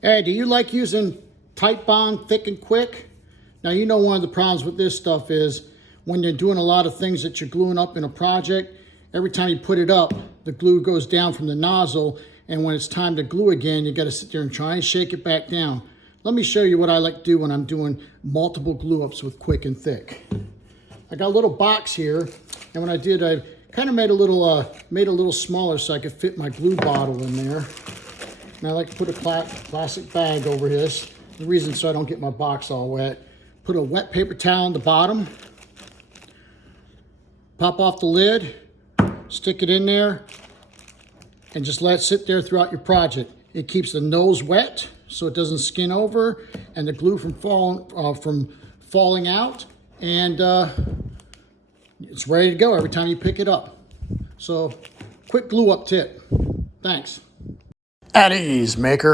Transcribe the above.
Hey, do you like using Titebond Thick and Quick? Now, you know one of the problems with this stuff is when you're doing a lot of things that you're gluing up in a project, every time you put it up, the glue goes down from the nozzle, and when it's time to glue again, you got to sit there and try and shake it back down. Let me show you what I like to do when I'm doing multiple glue ups with Quick and Thick. I got a little box here, and when I did, I kind of made a little smaller so I could fit my glue bottle in there. And I like to put a plastic bag over this. The reason so I don't get my box all wet. Put a wet paper towel on the bottom. Pop off the lid. Stick it in there. And just let it sit there throughout your project. It keeps the nose wet so it doesn't skin over and the glue from falling out. And it's ready to go every time you pick it up. So, quick glue up tip. Thanks. At ease, maker.